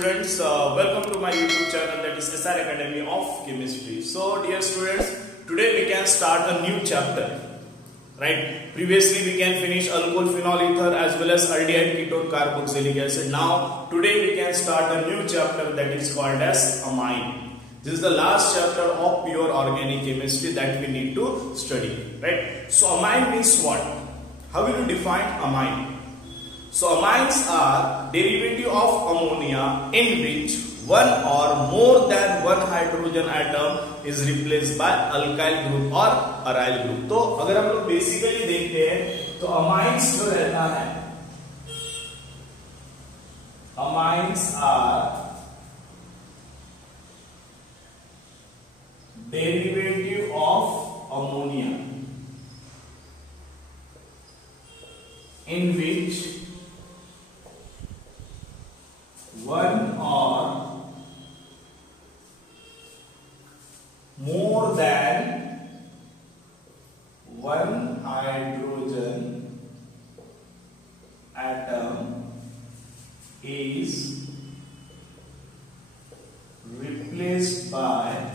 students, welcome to my YouTube channel, that is SR Academy of Chemistry. So dear students, today we can start a new chapter, right? Previously we can finish alcohol phenol ether as well as aldehyde ketone carboxylic acid. Now today we can start a new chapter that is called as amine. This is the last chapter of pure organic chemistry that we need to study, right? So amine means what? How will you define amine? So amines are derivative of ammonia in which one or more than one hydrogen atom is replaced by alkyl group or aryl group. तो अगर हम लोग basically देखते हैं तो amines जो रहता है, amines are derivative of ammonia in which one or more than one hydrogen atom is replaced by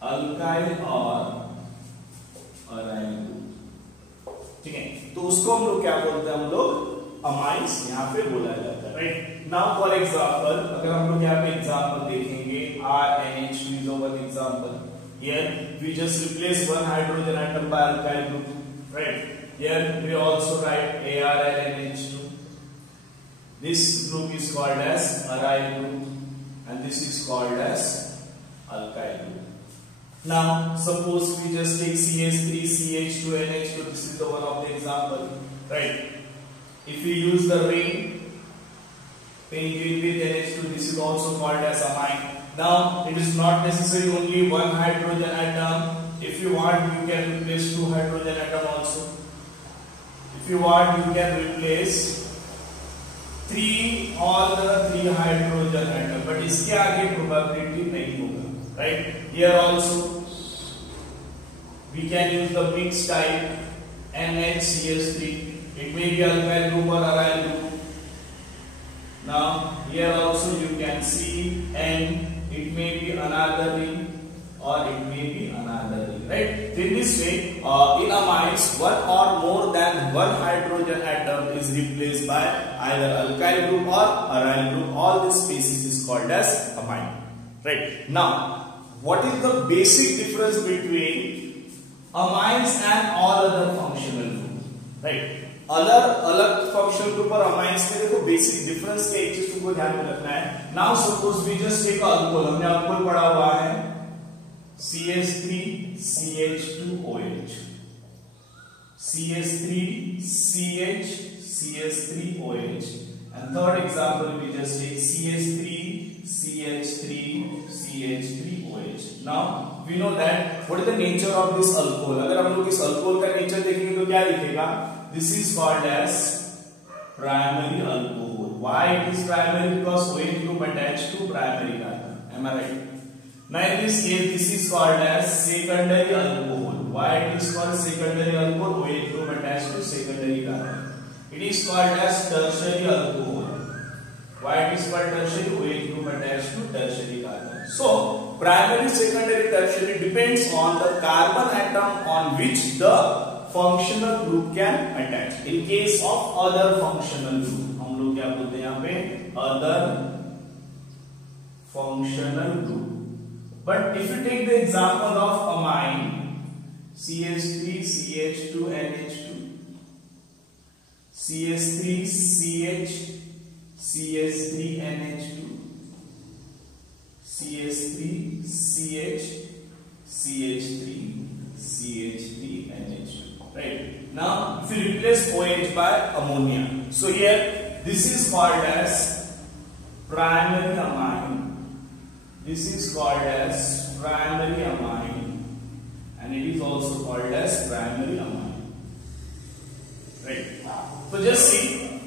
alkyl or aryl group. ठीक है, तो उसको हम लोग क्या बोलते हैं? हम लोग अमाइंस यहाँ पे बोला जाता है, राइट? नाउ फॉर एग्जांपल, अगर हम लोग यहाँ पे एग्जांपल देखेंगे, RNH2 is one example. Here we just replace one hydrogen atom by alkyl group, right? Here we also write ArNH2. This group is called as aryl group, and this is called as alkyl group. Now suppose we just take CH3, CH2, NH2. This is the one of the example, right? If we use the ring penguin with NH2, this is also called as amine. Now it is not necessary only one hydrogen atom. If you want, you can replace two hydrogen atom also. If you want, you can replace all the three hydrogen atom. But इसके आगे probability नहीं होगा, right? Here also we can use the mixed type NHCH3. It may be alkyl group or aryl group. Now here also you can see N. It may be another ring or it may be another ring, right? In this way, in amines, one or more than one hydrogen atom is replaced by either alkyl group or aryl group. All this species is called as amine, right? Now, what is the basic difference between amines and all other functional groups, right? अलग functional group और amines में देखो basic difference के एक चीज तुमको ध्यान में रखना है. Now suppose we just take alcohol. हमने अल्कोहल पढ़ा हुआ है CH3 CH2OH, CH3 CH CH3OH, and third example we just take CH3 CH3 CH3OH. Now we know that what is the nature of this alcohol. अगर हम लोग इस alcohol का nature देखेंगे तो क्या लिखेगा? This is called as primary alcohol. Why it is primary? Because OH group attached to primary carbon. Am I right? Now in this case, this is called as secondary alcohol. Why it is called secondary alcohol? OH group attached to secondary carbon. It is called as tertiary alcohol. Why it is called tertiary? OH group attached to tertiary carbon. So primary, secondary, tertiary depends on the carbon atom on which the functional group can attach. In case of other functional group, हम लोग क्या बोलते हैं यहाँ पे? Other functional group. But if you take the example of amine, CH3 CH2 NH2, CH3 CH CH3 NH2, CH3 CH CH3 CH3 NH2. Right. Now, if you replace OH by ammonia, so here this is called as primary amine. This is called as primary amine, and it is also called as primary amine. Right. So just see,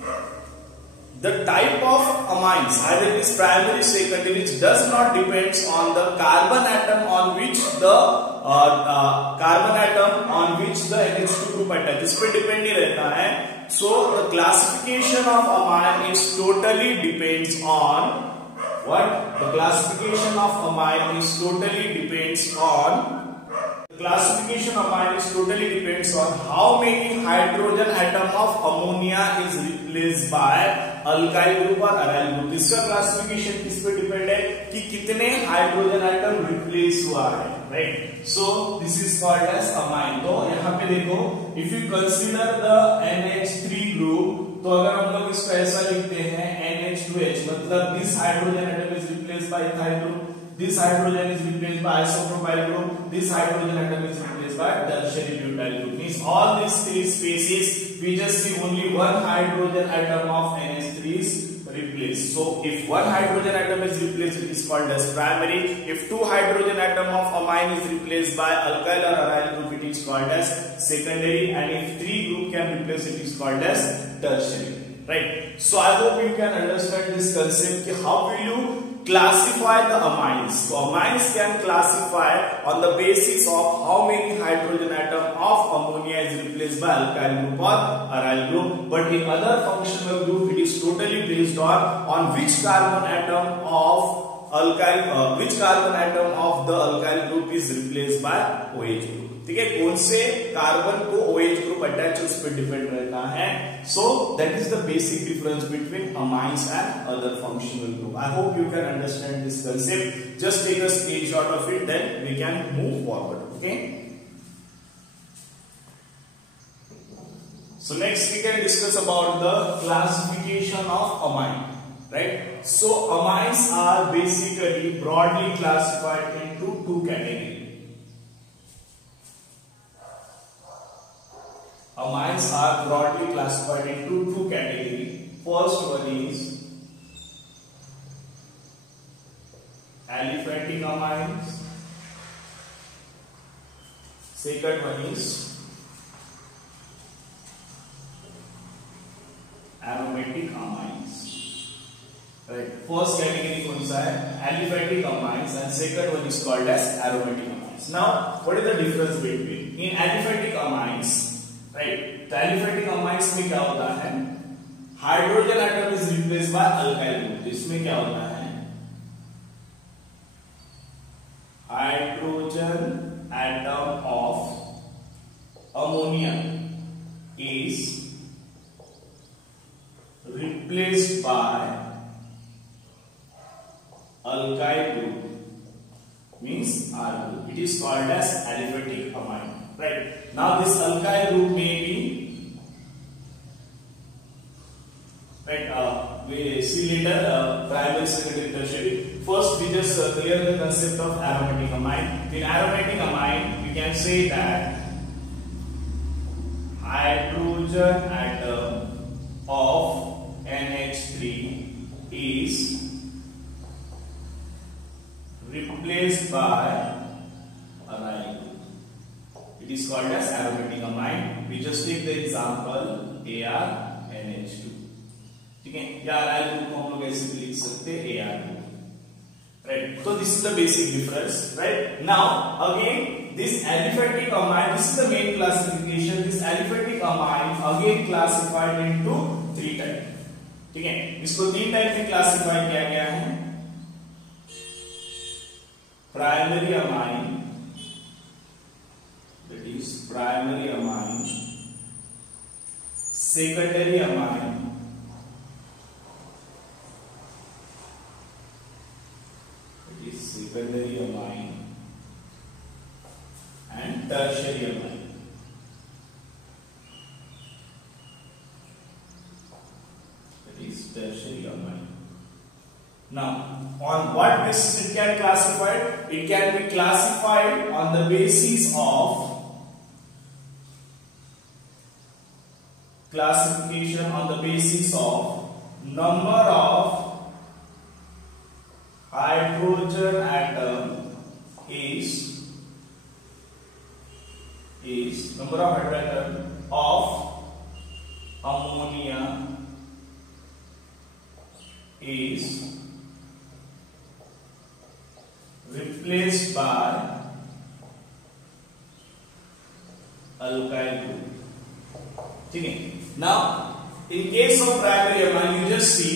the type of amines, either it is primary, secondary, which does not depends on the carbon atom on which the NH2 group attached, इस पे depend नहीं रहता है. So the classification of amine is totally depends on what? The classification of amine is totally depends on how many hydrogen atom of ammonia is replaced by alkyl group और aryl group. इसका classification किस पे depend है कि कितने hydrogen atom replace हुआ है, right. So this is called as amine. तो यहाँ पे देखो, if you consider the NH3 group, तो अगर हम लोग इसको ऐसा लिखते हैं NH2H, मतलब this hydrogen atom is replaced by ethyl group, this hydrogen is replaced by isopropyl group, this hydrogen atom is replaced by tertiary butyl group. Means all these three species we just see only one hydrogen atom of NH3 is replaced. So if one hydrogen atom is replaced, it is called as primary. If two hydrogen atom of amine is replaced by alkyl or aryl group, it is called as secondary, and if three group can replace, it is called as tertiary, right. So I hope you can understand this concept. How will you classify the amines? So amines can classify on the basis of how many hydrogen atom of ammonia is replaced by alkyl group or aryl group. But in other functional group, it is totally based on which carbon atom of the alkyl group is replaced by OH group. ठीक है, कौन से carbon को OH group attach उस पर depend रहता है. So that is the basic difference between amines and other functional group. I hope you can understand this concept. Just take a screenshot of it, then we can move forward. Okay, so next we can discuss about the classification of amine, right. So amines are basically broadly classified into two categories. Amines are broadly classified into two categories. First one is aliphatic amines. Second one is aromatic amines. Right. First category कौन सा है? Aliphatic amines, and second one is called as aromatic amines. Now, what is the difference between in aliphatic amines? Right, तो aliphatic amines में क्या होता है? Hydrogen atom is replaced by alkyl group. तो इसमें क्या होता है? Hydrogen atom of ammonia is replaced by alkyl group, means R group. It is called as aliphatic amine. Right. Now this alkyl group may be, right, we see later primary, secondary, tertiary. First we just clear the concept of aromatic amine. In aromatic amine we can say that hydrogen atom of NH3 is replaced by aryl group. It is called as aromatic amine. We just take the example ArNH2. ठीक है, या aryl group को हम लोग ऐसे भी लिख सकते हैं AR group, right. So this is the basic difference, right. Now again this aliphatic amine, this is the main classification. This aliphatic amine again classified into three types. ठीक है, इसको तीन टाइप में क्लासिफाई किया गया है. Primary amine, that is primary amine, secondary amine, that is secondary amine, and tertiary amine. That is tertiary amine. Now, on what basis it can be classified? It can be classified on the basis of classification on the basis of number of hydrogen atom is number of hydrogen atom of ammonia replaced by alkyl group. ठीक है. Now in case of primary amine you just see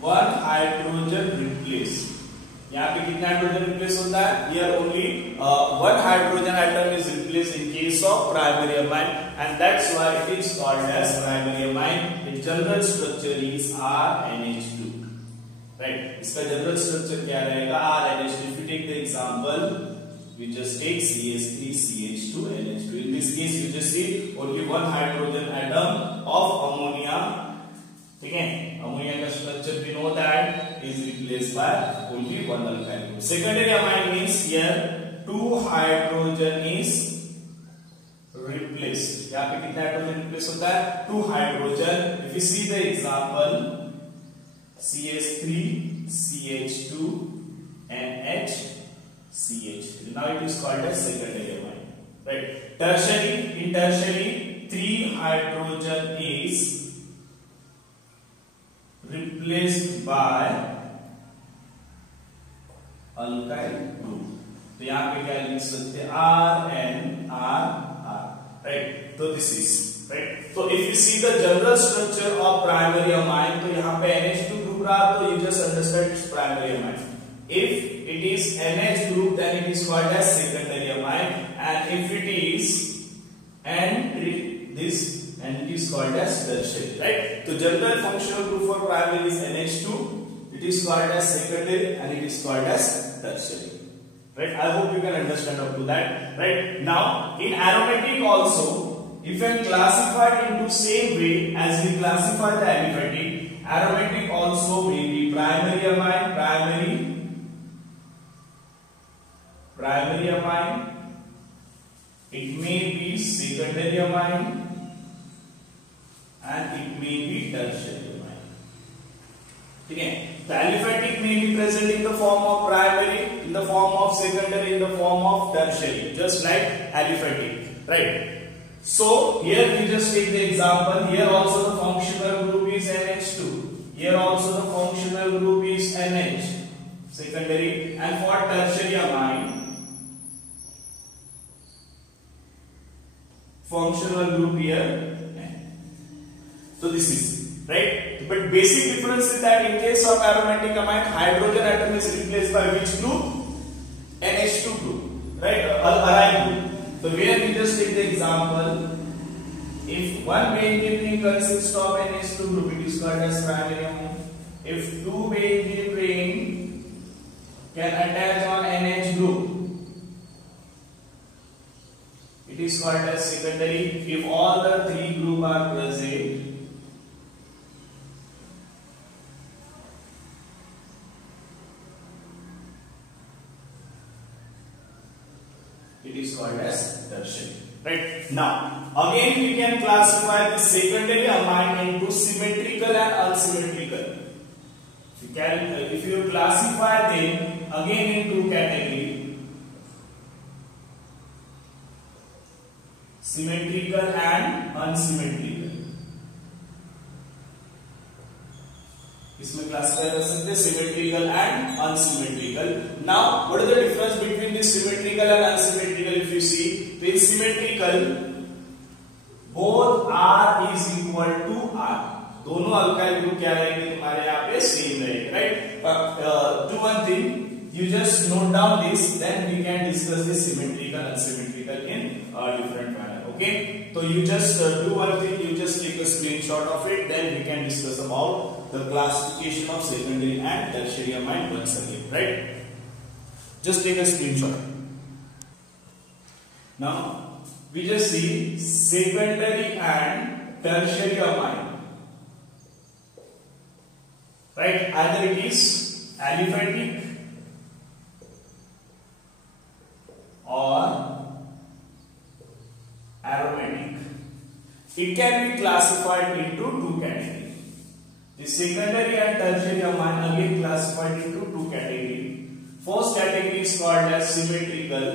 one hydrogen replace. यहाँ पे कितना hydrogen replace होता है? Here only one hydrogen atom is replaced in case of primary amine, and that's why it is called as primary amine. The general structure is RNH2. Right? इसका general structure क्या रहेगा? RNH2. If you take the example, we just take CH3CH2 NH2. In this case, you just see only one hydrogen atom of ammonia. ठीक है? Ammonia का structure we know that is replaced by only one alkyl group. Secondary amine means here two hydrogen is replaced. यहाँ पे कितना hydrogen replace होता है? Two hydrogen. If you see the example, CH3 CH2 and HCH3. Now it is called as secondary amine. Right? Tertiary. In tertiary, three hydrogen is replaced by alkyl group. तो यहाँ पे क्या लिख सकते हैं? RNR. Right? तो this is right. So if you see the general structure of primary amine, तो यहाँ पे NH2 group रहा, तो you just understand it's primary amine. If it is NH group, then it is called as secondary amine, and if it is and it is called as tertiary. Right? So general functional group for primary is NH2. It is called as secondary, and it is called as tertiary. Right? I hope you can understand up to that. Right? Now in aromatic also, if I classify it into same way as we classify the aliphatic, aromatic also may be primary amine, primary amine. It may be secondary amine, and it may be tertiary amine. ठीक है? The aliphatic may be present in the form of primary, in the form of secondary, in the form of tertiary, just like aliphatic. Right? So here we just take the example. Here also the functional group is NH2. Here also the functional group is NH, secondary, and for tertiary amine, functional group here. So this is right. But basic difference is that in case of aromatic amine, hydrogen atom is replaced by which group? NH2 group, right? Aryl group. So where we just take the example, if one benzene ring consists of NH2 group, it is called as primary amine. If two benzene ring can attach on NH group, it is called as secondary. If all the three group are present, it is called as tertiary. Right? Now, again we can classify the secondary amine into symmetrical and unsymmetrical. If you classify them again in two categories, symmetrical and unsymmetrical. इसमें classify कर सकते हैं symmetrical and unsymmetrical. Now, what is the difference between this symmetrical and unsymmetrical? If you see, in symmetrical, both R is equal to R. दोनों alkyl group क्या रहेंगे तुम्हारे यहाँ पे सेम रहेंगे, right? Do one thing, you just note down this, then we can discuss the symmetrical and unsymmetrical in different manner. Okay, so you just do one thing, you just take a screenshot of it, then we can discuss about the classification of secondary and tertiary amine once again, right? Just take a screenshot. Now we just see secondary and tertiary amine, right? Either it is aliphatic or aromatic. It can be classified into two categories. The secondary and tertiary amine again classified into two categories. First category is called as symmetrical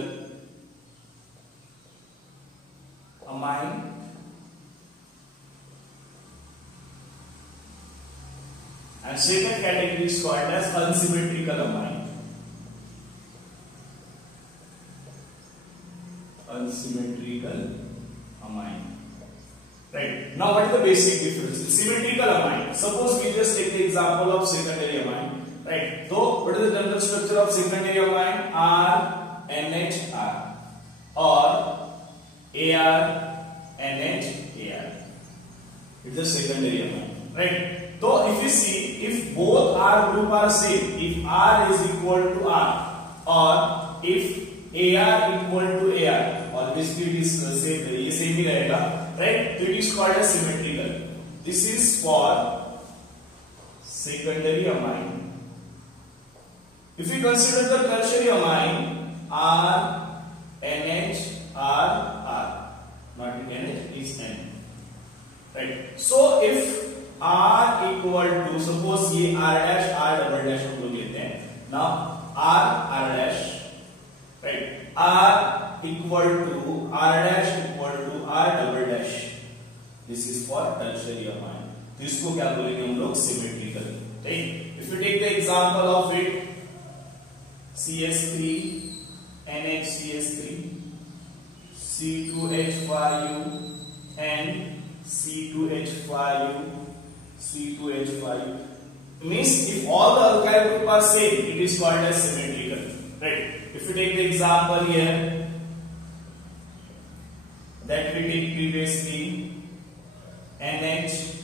amine, and second category is called as unsymmetrical amine. unsymmetrical amine. Right. Now what is the basic difference? Symmetrical amine. Suppose we just take the example of secondary amine. Right. So what is the general structure of secondary amine? R NHR or AR NHAR. It's a secondary amine. Right. So if you see, if both R group are same, if R is equal to R or if AR equal to AR, or basically it is same, ये same ही रहेगा, right? So it is called as symmetrical. This is for secondary amine. If we consider the tertiary amine, R, NH, R, R, not NH, is N. Right? So if R equal to, suppose ये R dash R double dash हम लोग लेते हैं. Now R dash, right? R equal to R dash equal to R double dash. This is for tertiary amine. तो इसको क्या बोलेंगे हम लोग? Symmetrical. Right? If we take the example of it, CS3 NHCS3 C2H5U and C2H5U C2H5 means if all the alkyl group are same, it is called as symmetrical. Right? If we take the example here that we did previously, NH,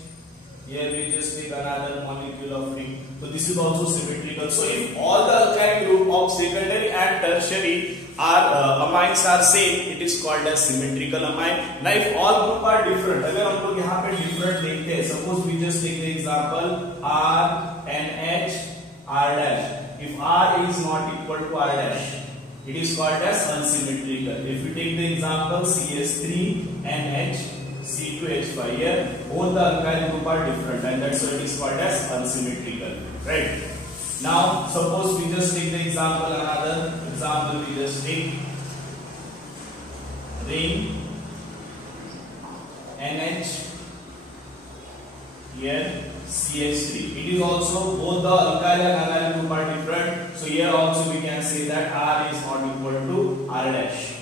here we just take another molecule of ring. So this is also symmetrical. So if all the alkyl group of secondary and tertiary amines are same, it is called as symmetrical amine. Now if all group are different, अगर हम लोग यहाँ पे different देखते हैं, suppose we just take the example R NH R dash. If R is not equal to R dash, it is called as unsymmetrical. If we take the example CS3 NH C2H5, here both the alkyl group are different, and that's why it is called as unsymmetrical. Right? Now suppose we just take the example, another example we just take ring NH, here CH3. It is also both the alkyl and aryl group are different, so here also we can say that R is not equal to R dash.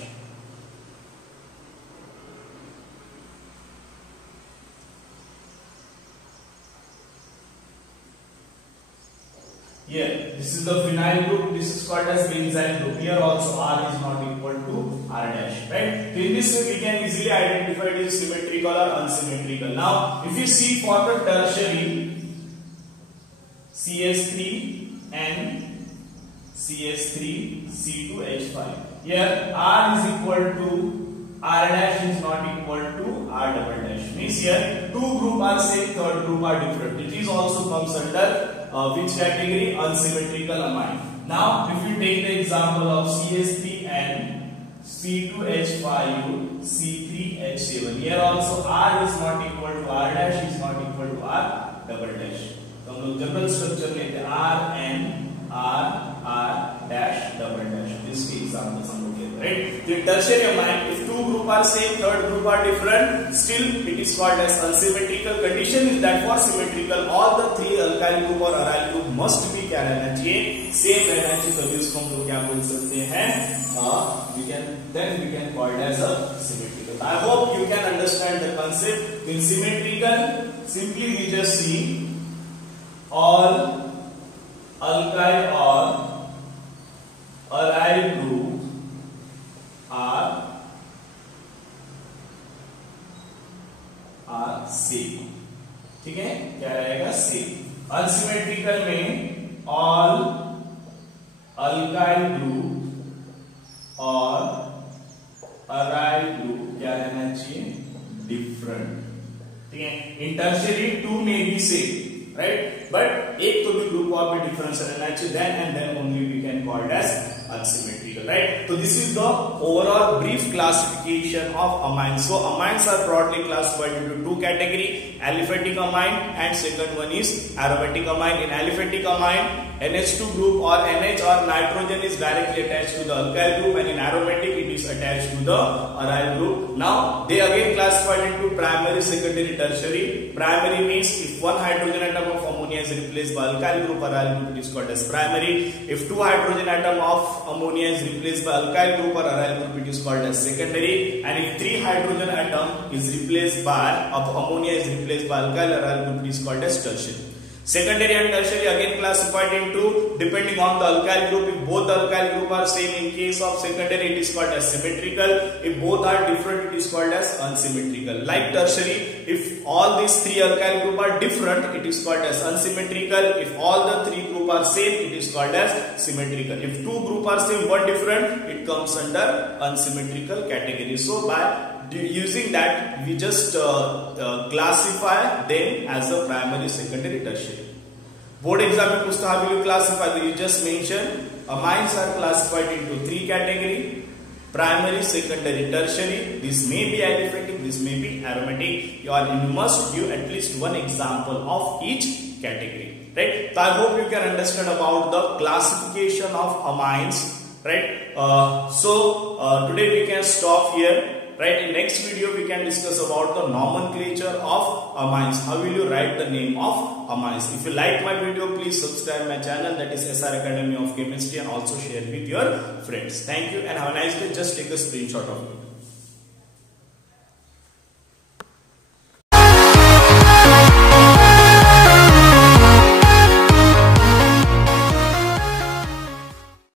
Here, this is the phenyl group, this is called as benzyl group. Here also R is not equal to R dash, right? So in this way we can easily identify it as symmetrical or unsymmetrical. Now, if you see for the tertiary, CS3 and CS3 C2H5. Here R is equal to R dash is not equal to R double dash. Means here two group are same, third group are different. It is also comes under which category? Unsymmetrical amine. Now, if you take the example of CS3 and C2H5U C3H7, here also R is not equal to R dash is not equal to R double dash. तो हम लोग general structure लेते हैं R N R dash double dash. इसके examples हम लोग लेते हैं, right? The tertiary amine, if two group are same, third group are different, still it is called as unsymmetrical. Condition is that for symmetrical, all the three alkyl group और aryl group must be क्या रहना चाहिए? Same रहना चाहिए. तभी उसको हम लोग क्या बोल सकते हैं? We can call it as a symmetrical. I hope you can understand the concept. In symmetrical, simply we just see all alkyl or aryl group are same. ठीक है? क्या रहेगा? Same. Unsymmetrical में all alkyl group और aryl group क्या रहना चाहिए? Different. ठीक है? In tertiary two may be same, right? But एक तो भी group वहाँ पे difference रहना चाहिए. Then and then only we can call it as unsymmetrical, right? So this is the overall brief classification of amines. So amines are broadly classified into two categories: aliphatic amine and second one is aromatic amine. In aliphatic amine, NH2 group or NH or nitrogen is directly attached to the alkyl group, and in aromatic it is attached to the aryl group. Now they again classified into primary, secondary, tertiary. Primary means if one hydrogen atom of ammonia ammonia is replaced by alkyl group or aryl group, it is called as primary. If 2 hydrogen atom of ammonia is replaced by alkyl group or aryl group, it is called as secondary. And if 3 hydrogen atom is replaced by ammonia is replaced by alkyl or aryl group, it is called as tertiary. Secondary and tertiary again classified into depending on the alkyl group. If both the alkyl group are same, in case of secondary it is called as symmetrical. If both are different, it is called as unsymmetrical. Like tertiary, if all these 3 alkyl group are different, it is called as unsymmetrical. If all the 3 group are same, it is called as symmetrical. If 2 group are same, one different, it comes under unsymmetrical category. So by using that, we just classify them as a primary, secondary, tertiary. Board exam में पूछता how will you classify? You just mention amines are classified into 3 category: primary, secondary, tertiary. This may be aliphatic, this may be aromatic. You must give at least one example of each category, right? So I hope you can understand about the classification of amines, right? Today we can stop here. Right, in next video we can discuss about the nomenclature of amines. How will you write the name of amines? If you like my video, please subscribe my channel, that is SR Academy of Chemistry, and also share with your friends. Thank you and have a nice day. Just take a screenshot of it.